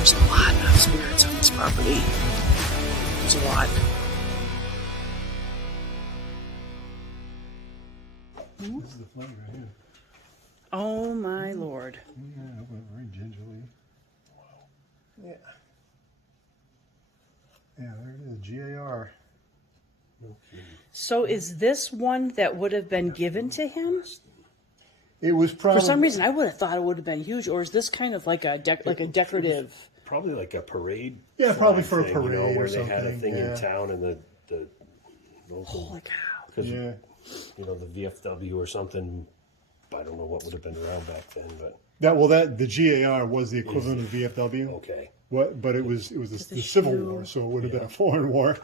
There's a lot of spirits on this property. There's a lot. This is the flag right here. Oh my lord. Yeah, it went very gingerly. Wow. Yeah. Yeah, there it is, GAR. Okay. So is this one that would have been given to him? It was probably... For some reason, I would have thought it would have been huge. Or is this kind of like a decorative? Probably like a parade. Yeah, probably for a thing, parade where or they had a something, thing yeah. in town and the local... Holy cow. Because, Yeah. the VFW or something, I don't know what would have been around back then, but... The GAR was the equivalent of VFW. Okay. But it was the Civil War, so it would have been a foreign war.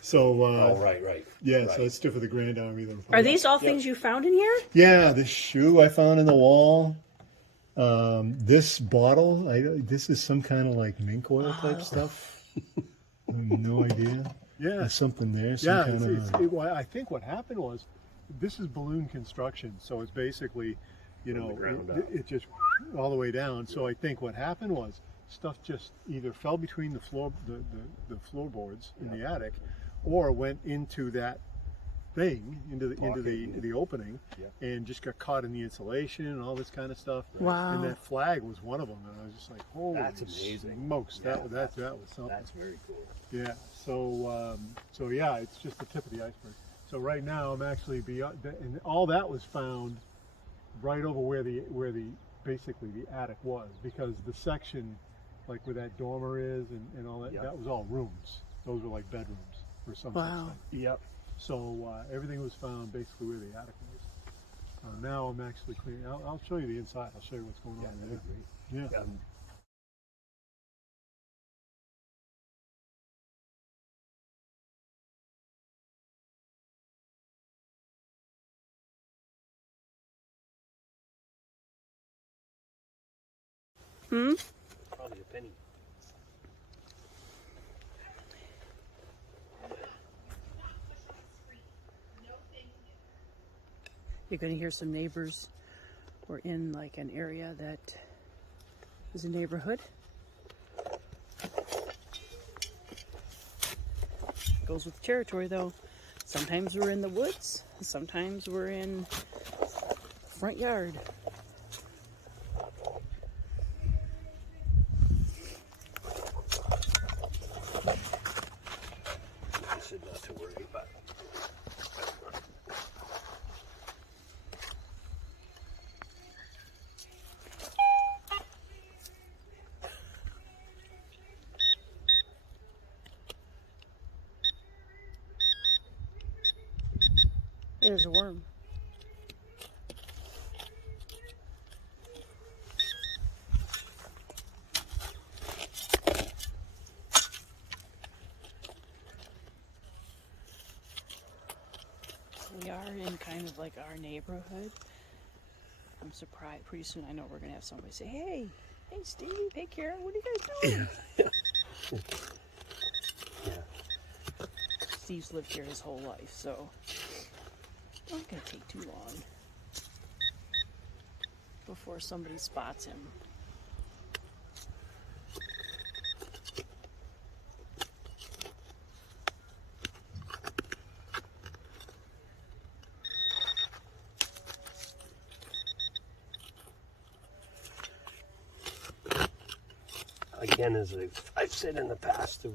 So right. yeah, Right. so it's still for the Grand Army. Are these all things you found in here? Yeah, this shoe I found in the wall. This bottle, this is some kind of like mink oil type stuff. I have no idea. Yeah, there's something there. I think what happened was, this is balloon construction, so it's basically, it just all the way down. So I think what happened was stuff just either fell between the floorboards in the attic, or went into that thing, into the opening, and just got caught in the insulation and all this kind of stuff. Wow. And that flag was one of them, and I was just like, holy That's amazing. smokes, Yeah, that was something. That's very cool. Yeah, so yeah, it's just the tip of the iceberg. So right now I'm actually beyond, and all that was found right over where the basically the attic was, because the section like where that dormer is and all that, that was all rooms. Those were like bedrooms or something. Wow. Yep. So everything was found basically where the attic was. Now I'm actually cleaning. I'll show you the inside. I'll show you what's going on there. Great. Yeah. Probably a penny. You're going to hear some neighbors. We're in like an area that is a neighborhood. Goes with the territory though. Sometimes we're in the woods. Sometimes we're in front yard. I said not to worry, but... There's a worm. We are in kind of like our neighborhood. I'm surprised. Pretty soon I know we're going to have somebody say, hey Steve, hey Karen, what are you guys doing? Yeah. Steve's lived here his whole life, so it's not going to take too long before somebody spots him. Again, as I've said in the past, that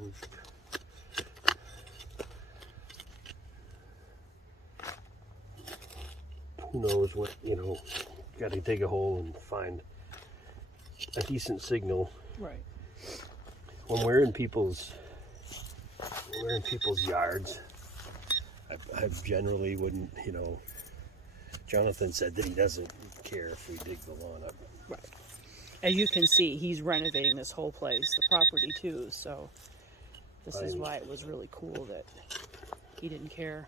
who knows what, got to dig a hole and find a decent signal. Right. When we're in people's yards, I generally wouldn't, Jonathan said that he doesn't care if we dig the lawn up. Right. As you can see, he's renovating this whole place, the property too, so this is why it was really cool that he didn't care.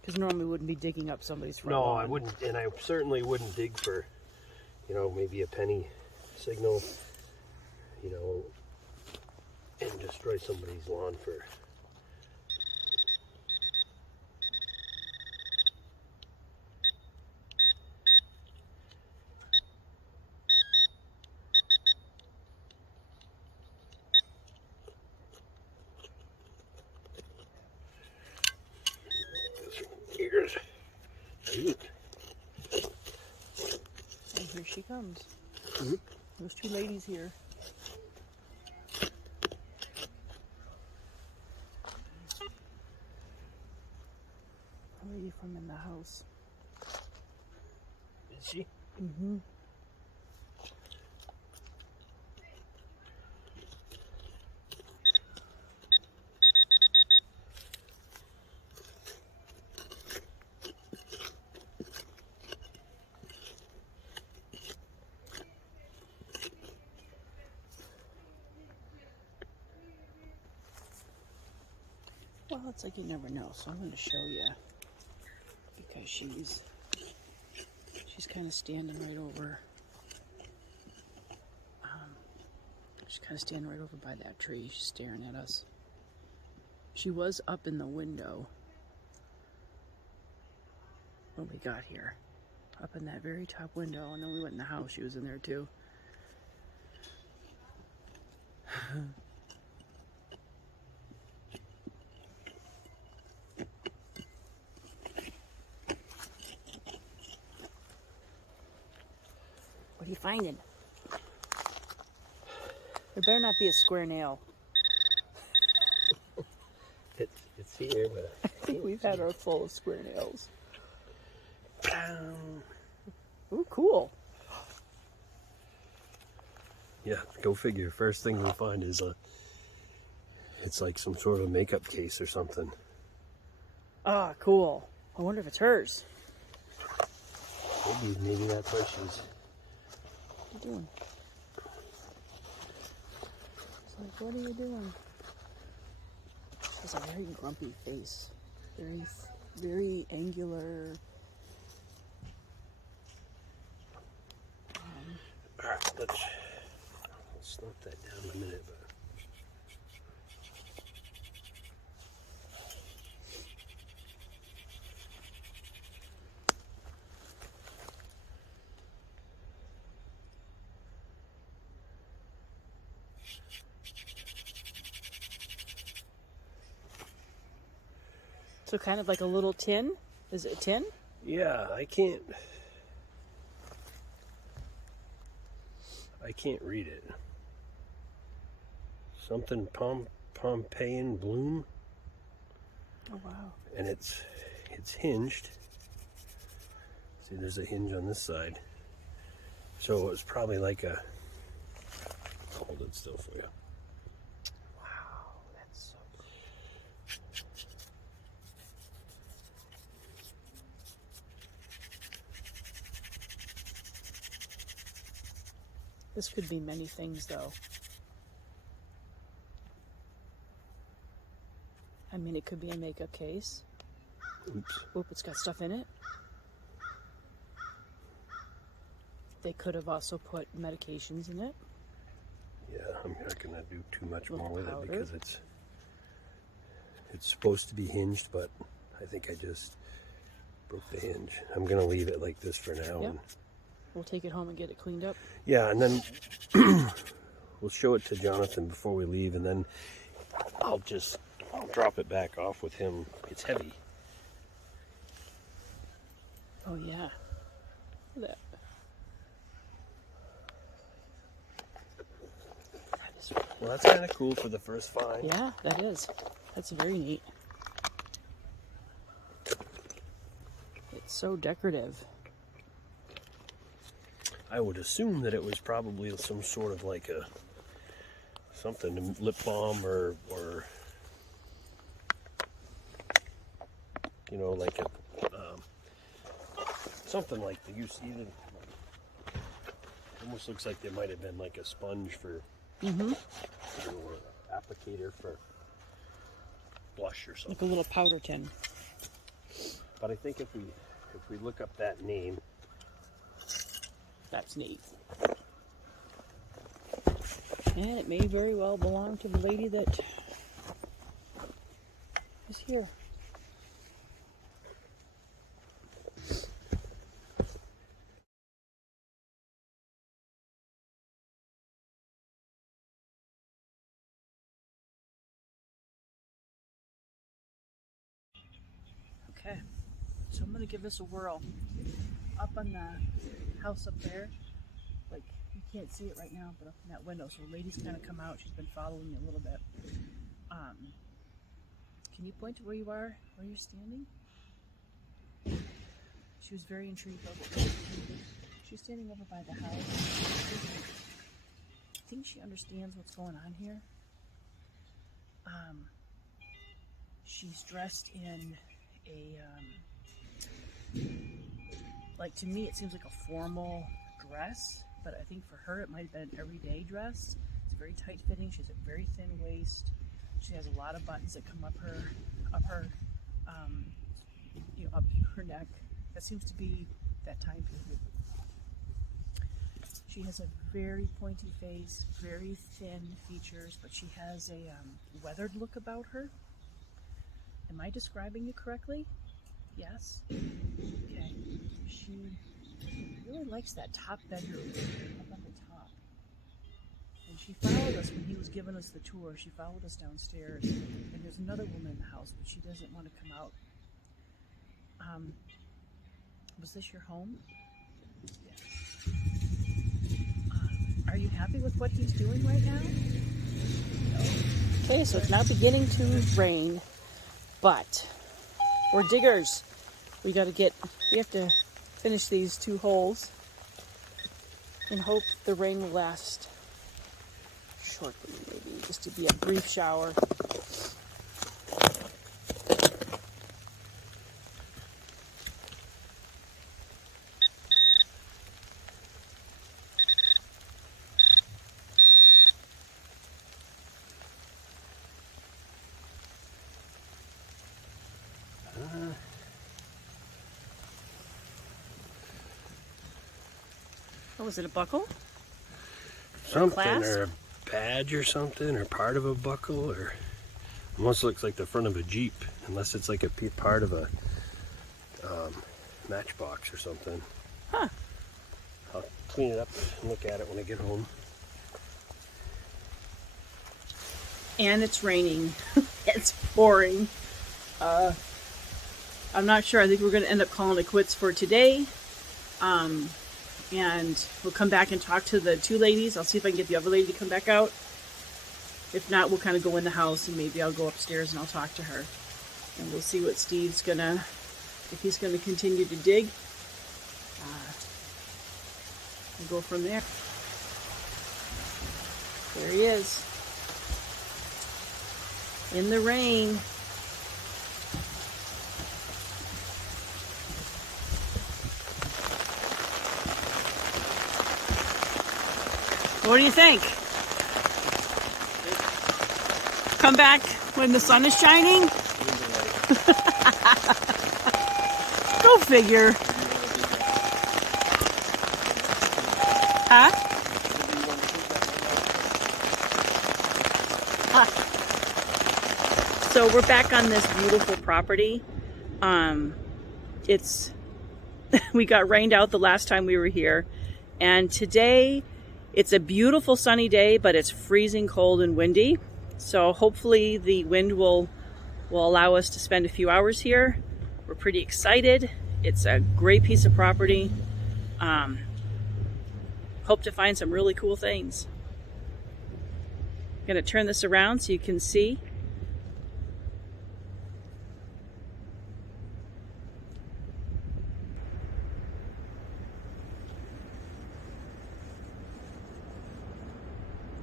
Because normally we wouldn't be digging up somebody's front lawn. I wouldn't, and I certainly wouldn't dig for, maybe a penny signal, and destroy somebody's lawn for... here she comes. Mhm. Those two ladies here. A lady from in the house. Is she? Mm-hmm. Well, it's like you never know, so I'm going to show you because she's kind of standing right over. She's kind of standing right over by that tree. She's staring at us. She was up in the window when we got here, up in that very top window, and then we went in the house. She was in there too. What are you finding? There better not be a square nail. It's here, but I think we've had our full of square nails. Ooh, cool. Yeah, go figure. First thing we find is it's like some sort of makeup case or something. Ah, cool. I wonder if it's hers. Maybe that's what she's. What are you doing? It's like, what are you doing? She has a very grumpy face. Very angular. All right, let's slow that down a minute. But So kind of like a little tin? Is it a tin? yeah, I can't read it. Something Pompeian bloom. Oh, wow. And it's hinged. See, there's a hinge on this side. So it was probably like a. Hold it still for you. Wow, that's so cool. This could be many things, though. I mean, it could be a makeup case. Oops. Oop, it's got stuff in it. They could have also put medications in it. Yeah, I'm not gonna do too much Little more with powder. it because it's supposed to be hinged, but I think I just broke the hinge. I'm gonna leave it like this for now. Yep. And, We'll take it home and get it cleaned up. yeah, and then we'll show it to Jonathan before we leave, and then I'll drop it back off with him. It's heavy. Oh, yeah. Look at that. That is really Well, that's kind of cool for the first find. Yeah, that is. That's very neat. It's so decorative. I would assume that it was probably some sort of like something, lip balm or you know, like something like the use even. Almost looks like there might have been like a sponge for, Mm-hmm. or an applicator for blush or something. Like a little powder tin. But I think if we look up that name, That's neat. And it may very well belong to the lady that is here. Okay, so I'm going to give this a whirl. Up on the house up there, like, you can't see it right now, but up in that window. So the lady's kind of come out. She's been following me a little bit. Can you point to where you are, where you're standing? She was very intrigued by what we were doing. She's standing over by the house. I think she understands what's going on here. She's dressed in a, like, to me it seems like a formal dress, but I think for her it might have been an everyday dress. It's very tight fitting. She has a very thin waist. She has a lot of buttons that come up her, up her neck. That seems to be that time period. She has a very pointy face, very thin features, but she has a weathered look about her. Am I describing you correctly? Yes? Okay. She really likes that top bedroom up on the top. And she followed us when he was giving us the tour. She followed us downstairs. And there's another woman in the house, but she doesn't want to come out. Was this your home? Yeah. Are you happy with what he's doing right now? No. Okay, so it's now beginning to rain, but we're diggers. We have to finish these 2 holes and hope the rain will last shortly, maybe just to be a brief shower. Oh, was it a buckle? Something, clasp? or a badge or something, or part of a buckle, or almost looks like the front of a Jeep, unless it's like a part of a matchbox or something. Huh. I'll clean it up and look at it when I get home. And it's raining. It's pouring. I'm not sure. I think we're going to end up calling it quits for today. And we'll come back and talk to the 2 ladies. I'll see if I can get the other lady to come back out. If not, we'll kind of go in the house and maybe I'll go upstairs and I'll talk to her. And we'll see what Steve's gonna, if he's gonna continue to dig. We'll go from there. There he is. In the rain. What do you think? Come back when the sun is shining? Go figure. Huh? So we're back on this beautiful property. We got rained out the last time we were here, and today it's a beautiful sunny day, but it's freezing cold and windy. So hopefully the wind will allow us to spend a few hours here. We're pretty excited. It's a great piece of property. Hope to find some really cool things. I'm gonna turn this around so you can see.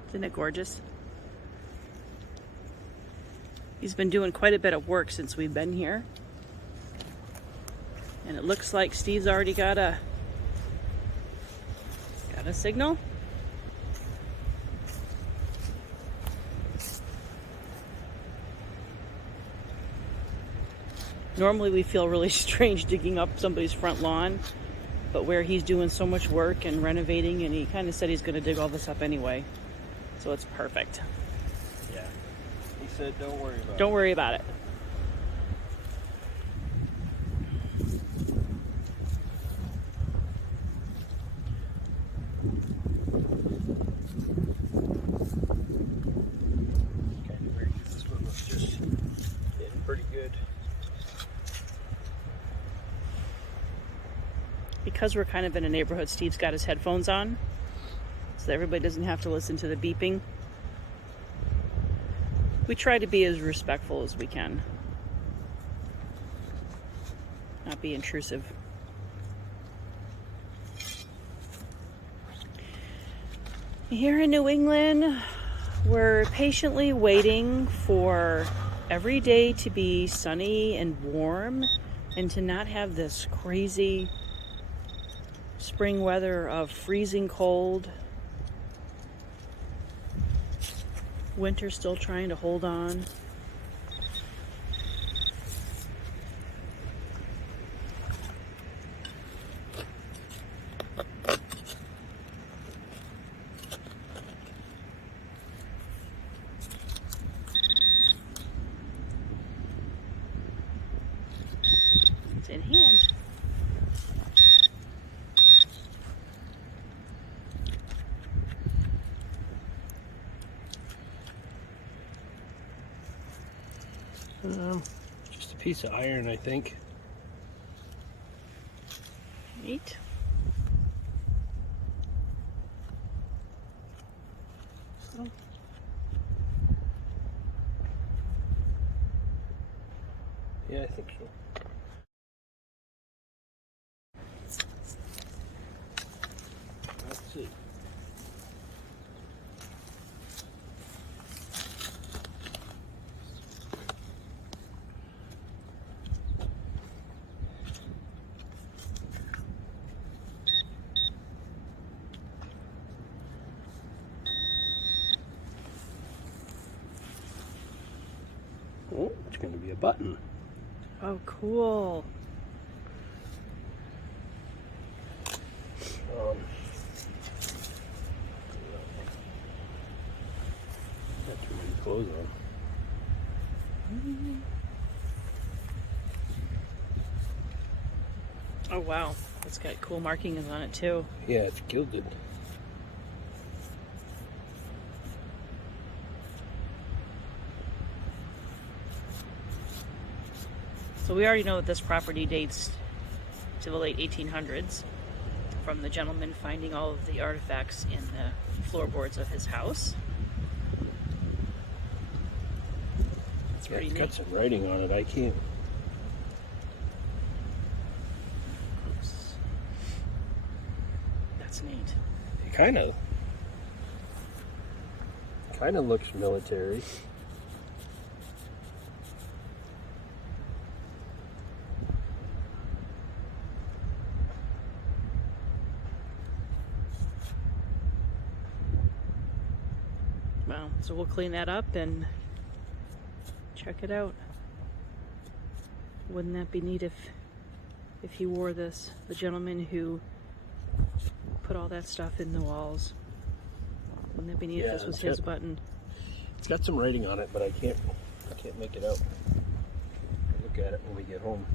Isn't it gorgeous? He's been doing quite a bit of work since we've been here. And it looks like Steve's already got a signal. Normally we feel really strange digging up somebody's front lawn, but where he's doing so much work and renovating, and he kind of said he's going to dig all this up anyway. So it's perfect. Yeah. He said don't worry about it. Don't worry about it. This one was just getting pretty good. Because we're kind of in a neighborhood, Steve's got his headphones on. so that everybody doesn't have to listen to the beeping. We try to be as respectful as we can. Not be intrusive. Here in New England, we're patiently waiting for every day to be sunny and warm and to not have this crazy spring weather of freezing cold. Winter still trying to hold on. It's in hand. Just a piece of iron, I think. Neat. Oh. Yeah, I think so. Let's see. Oh, it's going to be a button. Oh, cool. Got too many clothes on. Oh, wow. It's got cool markings on it, too. Yeah, it's gilded. So we already know that this property dates to the late 1800s from the gentleman finding all of the artifacts in the floorboards of his house. It's Yeah, pretty it's neat. got some writing on it. I can't. Oops. That's neat. It kind of looks military. Well, so we'll clean that up and check it out. Wouldn't that be neat if he wore this? The gentleman who put all that stuff in the walls. Wouldn't that be neat if this was it's his got- button? It's got some writing on it, but I can't make it out. I'll look at it when we get home.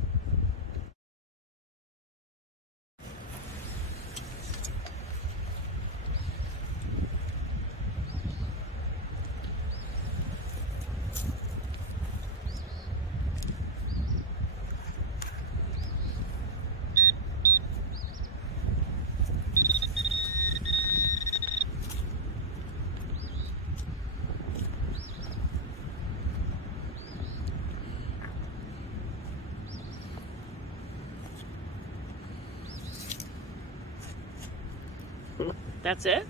That's it?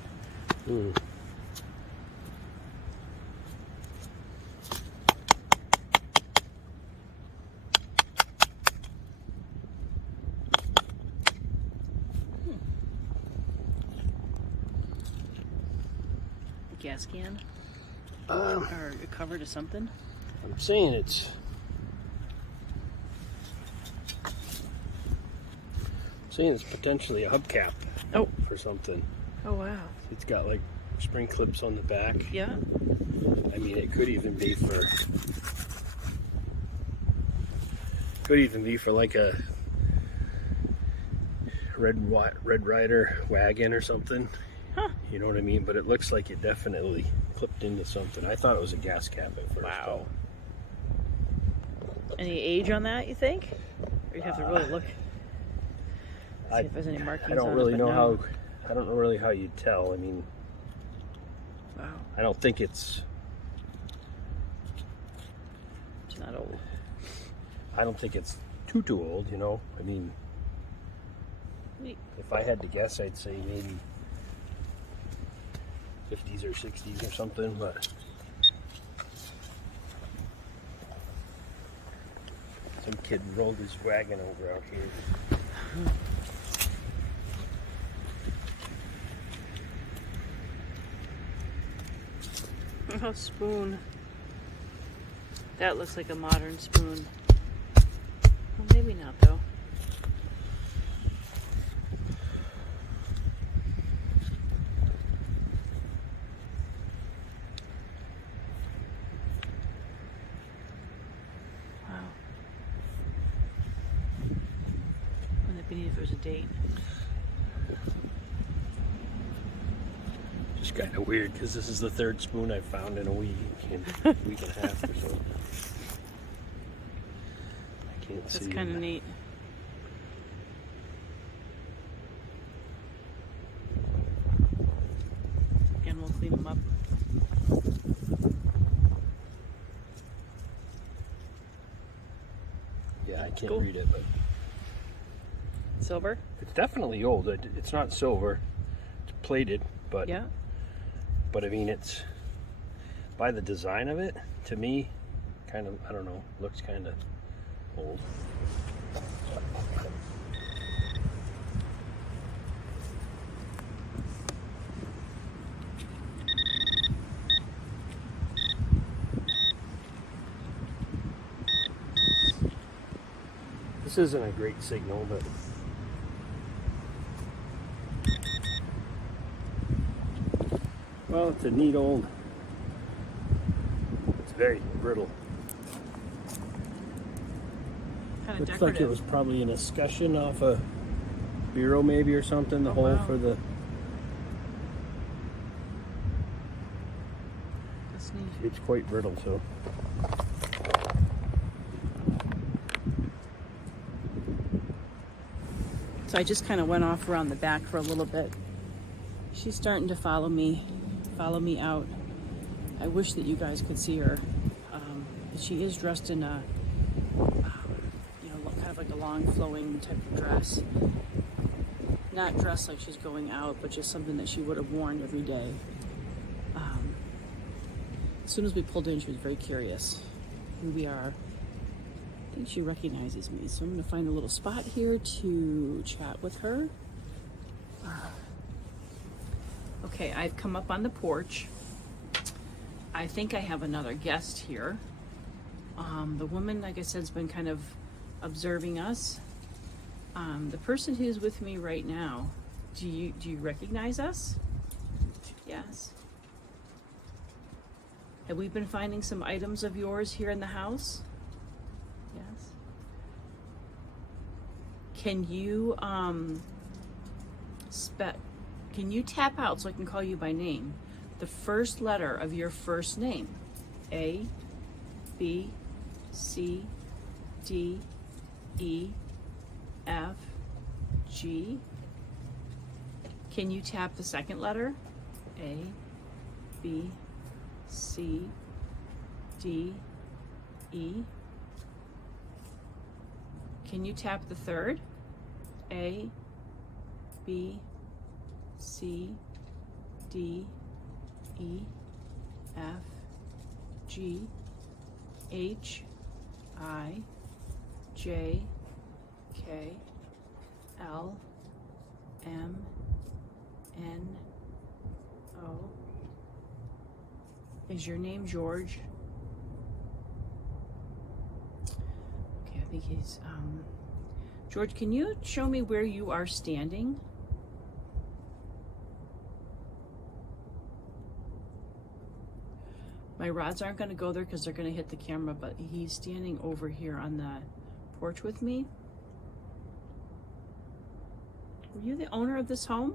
Mm. Gas can? Or a cover to something? I'm saying it's potentially a hubcap Oh. for something. Oh, wow. It's got like spring clips on the back. Yeah. I mean, it could even be for like a Red Rider wagon or something. Huh. You know what I mean? But it looks like it definitely clipped into something. I thought it was a gas cap at first. Wow. Any age on that, you think? Or you have to really look? See if there's any markings I don't on really it, but know no. I don't know really how you'd tell. I mean, Wow. I don't think it's not old. I don't think it's too old, you know. I mean, Neat. if I had to guess, I'd say maybe 50s or 60s or something, but some kid rolled his wagon over out here. Oh, spoon. That looks like a modern spoon. Well, maybe not, though. Wow. Wouldn't it be neat if there was a date? Just kind of weird because this is the third spoon I've found in a week and a half or so. I can't see. That's kind of neat. And we'll clean them up. Yeah, I can't Cool. read it, but Silver? it's definitely old. It's not silver. It's plated, but Yeah. But I mean, it's by the design of it, to me, kind of, I don't know, looks kind of old. This isn't a great signal, but well, it's a neat old. It's very brittle. Kind of Looks decorative. like it was probably an escutcheon off a bureau, maybe, or something. The Oh, hole wow. for the. That's neat. It's quite brittle, so. So I just kind of went off around the back for a little bit. She's starting to follow me out. I wish that you guys could see her. She is dressed in a, kind of like a long flowing type of dress. Not dressed like she's going out, but just something that she would have worn every day. As soon as we pulled in, she was very curious who we are. I think she recognizes me, so I'm going to find a little spot here to chat with her. Okay, I've come up on the porch. I think I have another guest here. The woman, like I said, has been kind of observing us. The person who's with me right now, do you recognize us? Yes. Have we been finding some items of yours here in the house? Yes. Can you can you tap out so I can call you by name? The first letter of your first name. A, B, C, D, E, F, G. Can you tap the second letter? A, B, C, D, E. Can you tap the third? A, B, C, D, E, F, G, H, I, J, K, L, M, N, O. Is your name George? Okay, I think he's, George, can you show me where you are standing? My rods aren't going to go there because they're going to hit the camera, but he's standing over here on the porch with me. Are you the owner of this home?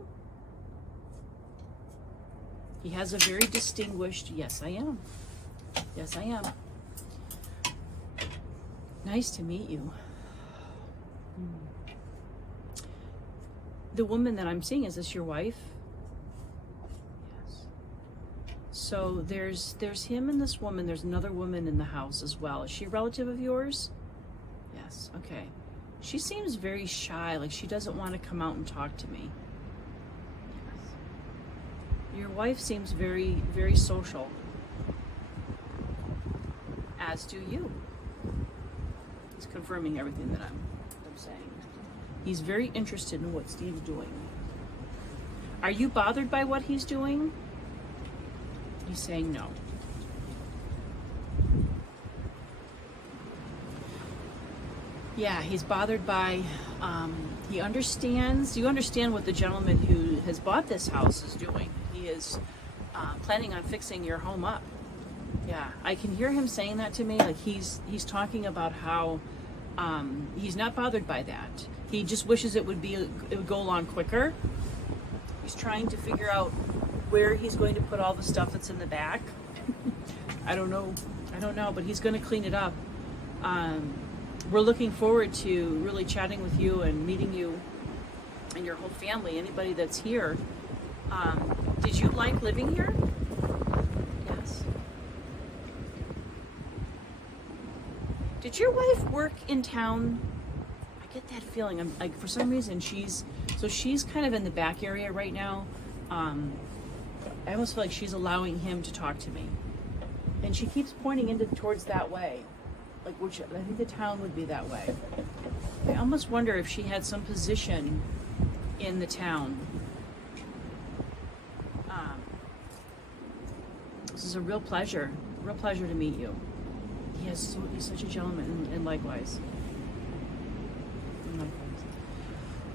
He has a very distinguished, yes I am. Yes I am. Nice to meet you. The woman that I'm seeing, is this your wife? Yes. So there's him and this woman. There's another woman in the house as well. Is she a relative of yours? Yes. Okay. She seems very shy, like she doesn't want to come out and talk to me. Yes. Your wife seems very, very social. As do you. He's confirming everything that I'm saying. He's very interested in what Steve's doing. Are you bothered by what he's doing? He's saying no. Yeah, he's bothered by, he understands, you understand what the gentleman who has bought this house is doing. He is planning on fixing your home up. Yeah, I can hear him saying that to me. Like he's talking about how he's not bothered by that. He just wishes it would go along quicker. He's trying to figure out where he's going to put all the stuff that's in the back. I don't know, but he's going to clean it up. We're looking forward to really chatting with you and meeting you and your whole family, anybody that's here. Did you like living here? Yes. Did your wife work in town? I get that feeling. I'm like, for some reason she's kind of in the back area right now. I almost feel like she's allowing him to talk to me, and she keeps pointing towards that way, like which I think the town would be that way. I almost wonder if she had some position in the town. This is a real pleasure to meet you. He's such a gentleman, and likewise.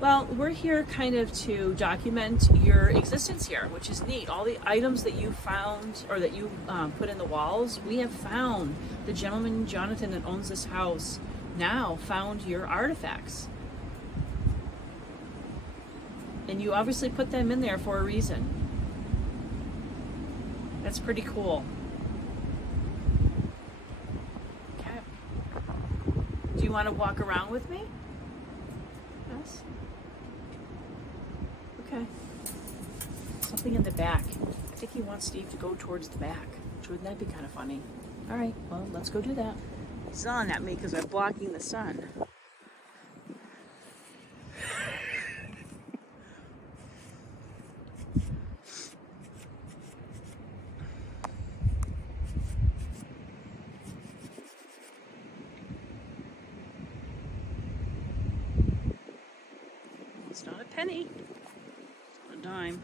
Well, we're here kind of to document your existence here, which is neat. All the items that you found or that you put in the walls, we have found. The gentleman, Jonathan, that owns this house now found your artifacts. And you obviously put them in there for a reason. That's pretty cool. Okay. Do you want to walk around with me? Yes. Okay. Something in the back. I think he wants Steve to go towards the back. Wouldn't that be kind of funny? All right, well, let's go do that. He's yelling at me because I'm blocking the sun. It's not a penny. It's a dime.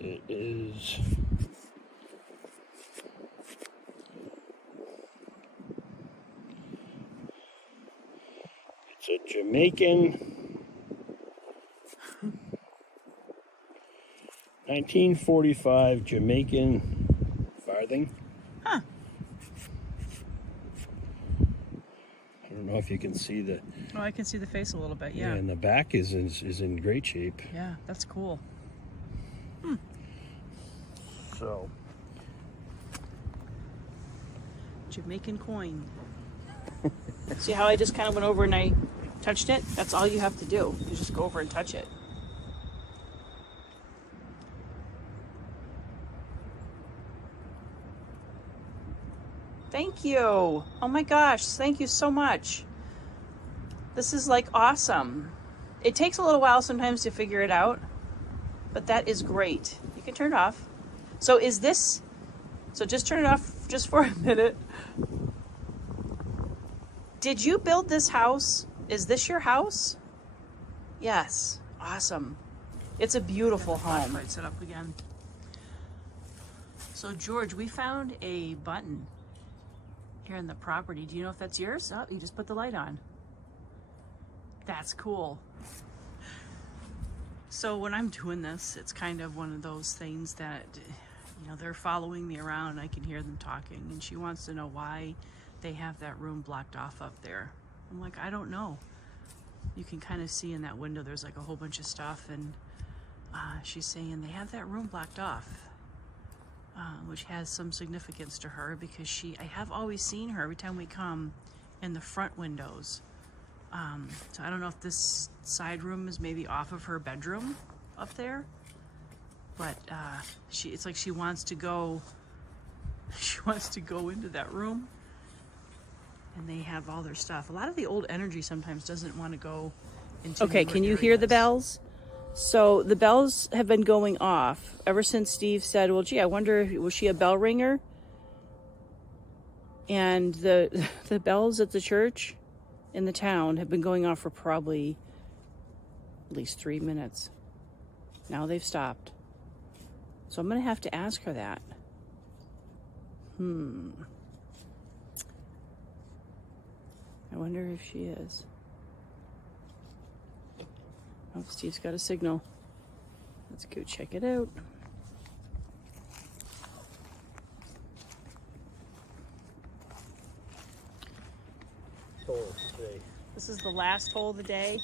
It is it's a Jamaican 1945 Jamaican farthing. Huh. I don't know if you can see the. Oh, I can see the face a little bit. Yeah. And the back is in great shape. Yeah, that's cool. So. Jamaican coin. See how I just kind of went over and I touched it? That's all you have to do. You just go over and touch it. Thank you. Oh my gosh, thank you so much. This is like awesome. It takes a little while sometimes to figure it out, but that is great. You can turn it off. So just turn it off just for a minute. Did you build this house? Is this your house? Yes. Awesome. It's a beautiful home. Right, set up again. So George, we found a button here in the property. Do you know if that's yours? Oh, you just put the light on. That's cool. So when I'm doing this, it's kind of one of those things that, they're following me around and I can hear them talking, and she wants to know why they have that room blocked off up there. I'm like, I don't know. You can kind of see in that window there's like a whole bunch of stuff, and she's saying they have that room blocked off. which has some significance to her because I have always seen her every time we come in the front windows. So I don't know if this side room is maybe off of her bedroom up there, but it's like she wants to go into that room, and they have all their stuff. A lot of the old energy sometimes doesn't want to go into Okay, can you hear the bells? So the bells have been going off ever since Steve said, well, gee, I wonder, was she a bell ringer? And the bells at the church in the town have been going off for probably at least 3 minutes. Now they've stopped. So I'm going to have to ask her that. I wonder if she is. Oh, Steve's got a signal. Let's go check it out. Toll today. This is the last hole of the day.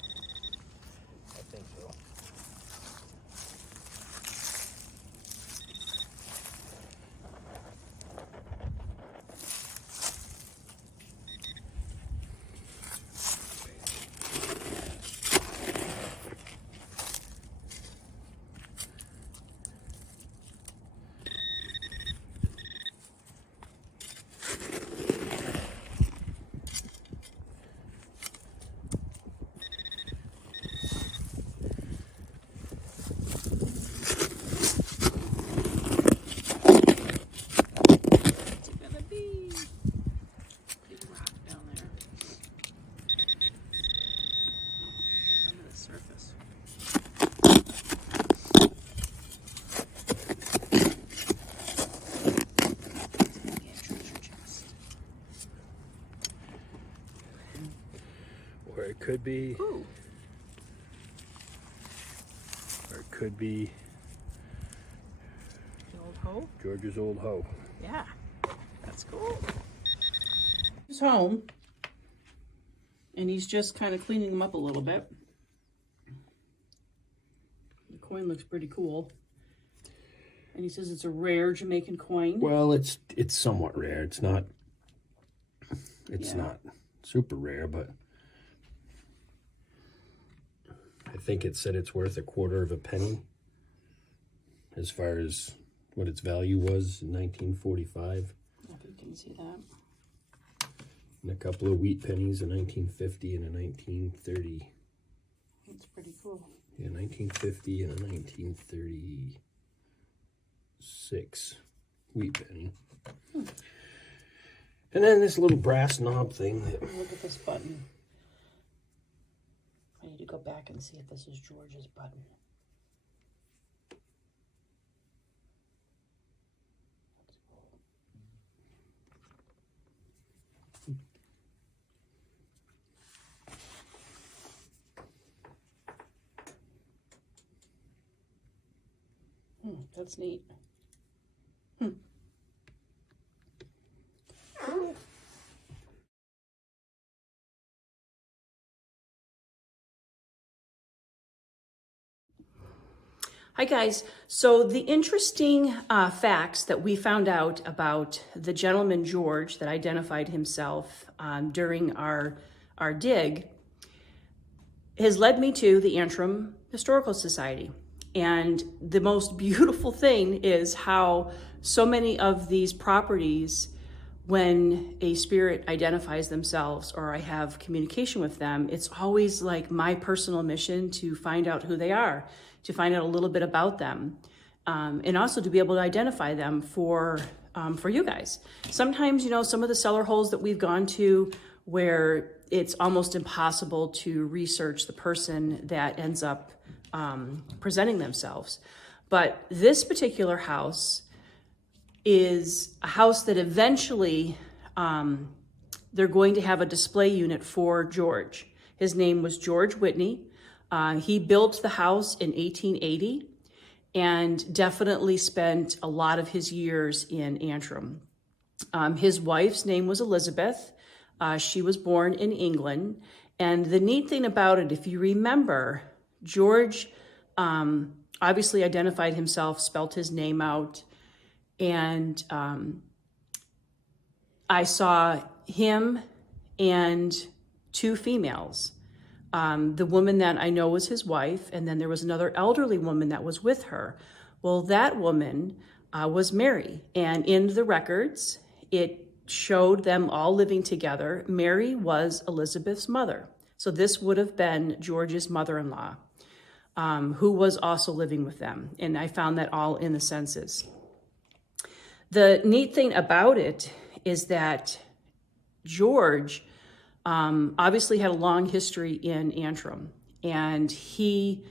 I think so. Or it could be, Ooh. or it could be The old hoe? George's old hoe. Yeah, that's cool. He's home. And he's just kind of cleaning them up a little bit. The coin looks pretty cool. And he says it's a rare Jamaican coin. Well, it's somewhat rare. It's not super rare, but I think it said it's worth $0.25 penny as far as what its value was in 1945. If you can see that. And a couple of wheat pennies in 1950 and a 1930. It's pretty cool. Yeah, 1950 and a 1936 wheat penny. And then this little brass knob thing. Look at this button. I need to go back and see if this is George's button. That's neat. Hi guys, so the interesting facts that we found out about the gentleman George that identified himself during our dig has led me to the Antrim Historical Society. And the most beautiful thing is how so many of these properties, when a spirit identifies themselves or I have communication with them, it's always like my personal mission to find out who they are, to find out a little bit about them, and also to be able to identify them for you guys. Sometimes, you know, some of the cellar holes that we've gone to where it's almost impossible to research the person that ends up presenting themselves. But this particular house is a house that eventually they're going to have a display unit for George. His name was George Whitney. He built the house in 1880 and definitely spent a lot of his years in Antrim. His wife's name was Elizabeth. She was born in England. And the neat thing about it, if you remember, George obviously identified himself, spelt his name out, And I saw him and two females. The woman that I know was his wife, and then there was another elderly woman that was with her. Well, that woman was Mary, and in the records, it showed them all living together. Mary was Elizabeth's mother. So this would have been George's mother-in-law, who was also living with them. And I found that all in the census. The neat thing about it is that George obviously had a long history in Antrim, and he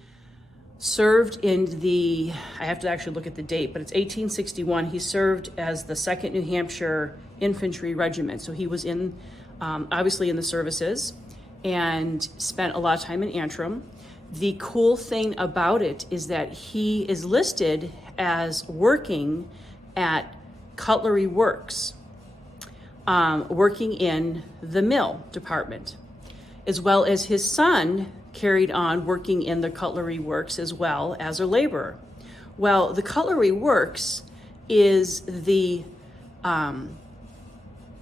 served in the, I have to actually look at the date, but it's 1861. He served as the 2nd New Hampshire Infantry Regiment. So he was in, obviously in the services, and spent a lot of time in Antrim. The cool thing about it is that he is listed as working at Cutlery Works, working in the mill department, as well as his son carried on working in the Cutlery Works as well as a laborer. Well, the Cutlery Works is the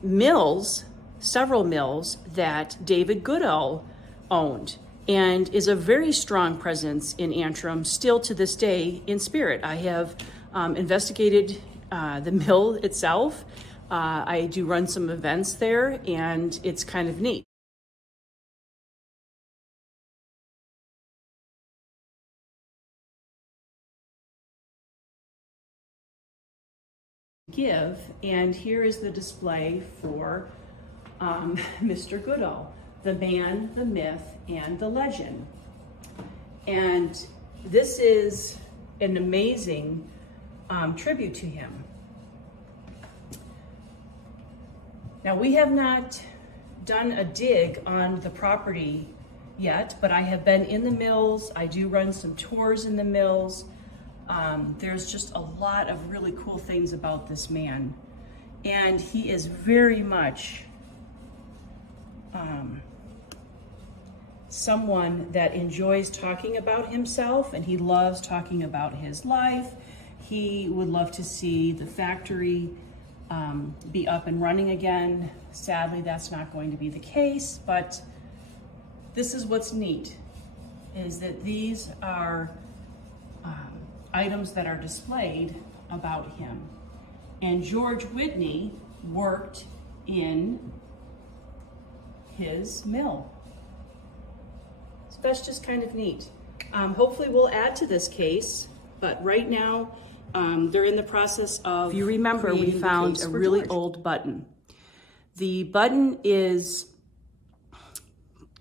mills, several mills that David Goodall owned, and is a very strong presence in Antrim still to this day in spirit. I have investigated the mill itself. I do run some events there, and it's kind of neat. Give, and here is the display for Mr. Goodall, the man, the myth, and the legend. And this is an amazing tribute to him. Now, we have not done a dig on the property yet, but I have been in the mills. I do run some tours in the mills. There's just a lot of really cool things about this man. And he is very much someone that enjoys talking about himself, and he loves talking about his life. He would love to see the factory be up and running again. Sadly, that's not going to be the case, but this is what's neat, is that these are items that are displayed about him. And George Whitney worked in his mill. So that's just kind of neat. Hopefully we'll add to this case, but right now they're in the process of, if you remember, we found a really old button. The button is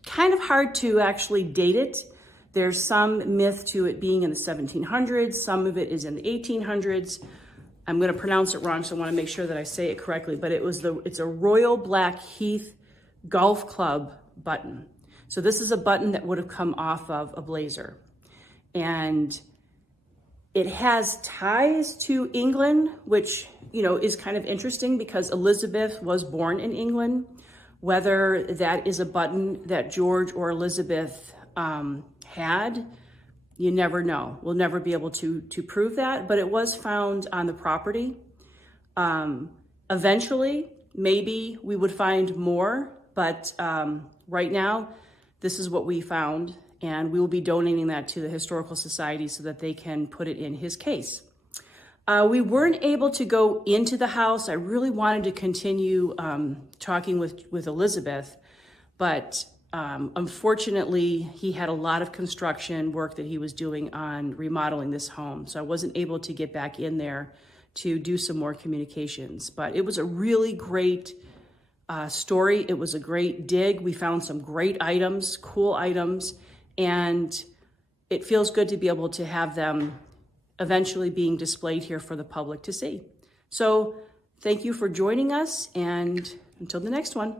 kind of hard to actually date it. There's some myth to it being in the 1700s. Some of it is in the 1800s. I'm going to pronounce it wrong, so I want to make sure that I say it correctly. But it's a Royal Blackheath Golf Club button. So this is a button that would have come off of a blazer. And it has ties to England, which, is kind of interesting because Elizabeth was born in England. Whether that is a button that George or Elizabeth had, you never know. We'll never be able to prove that, but it was found on the property. Eventually, maybe we would find more, but right now, this is what we found, and we will be donating that to the Historical Society so that they can put it in his case. We weren't able to go into the house. I really wanted to continue talking with Elizabeth, but unfortunately, he had a lot of construction work that he was doing on remodeling this home. So I wasn't able to get back in there to do some more communications. But it was a really great story. It was a great dig. We found some great items, cool items, and it feels good to be able to have them eventually being displayed here for the public to see. So thank you for joining us, and until the next one.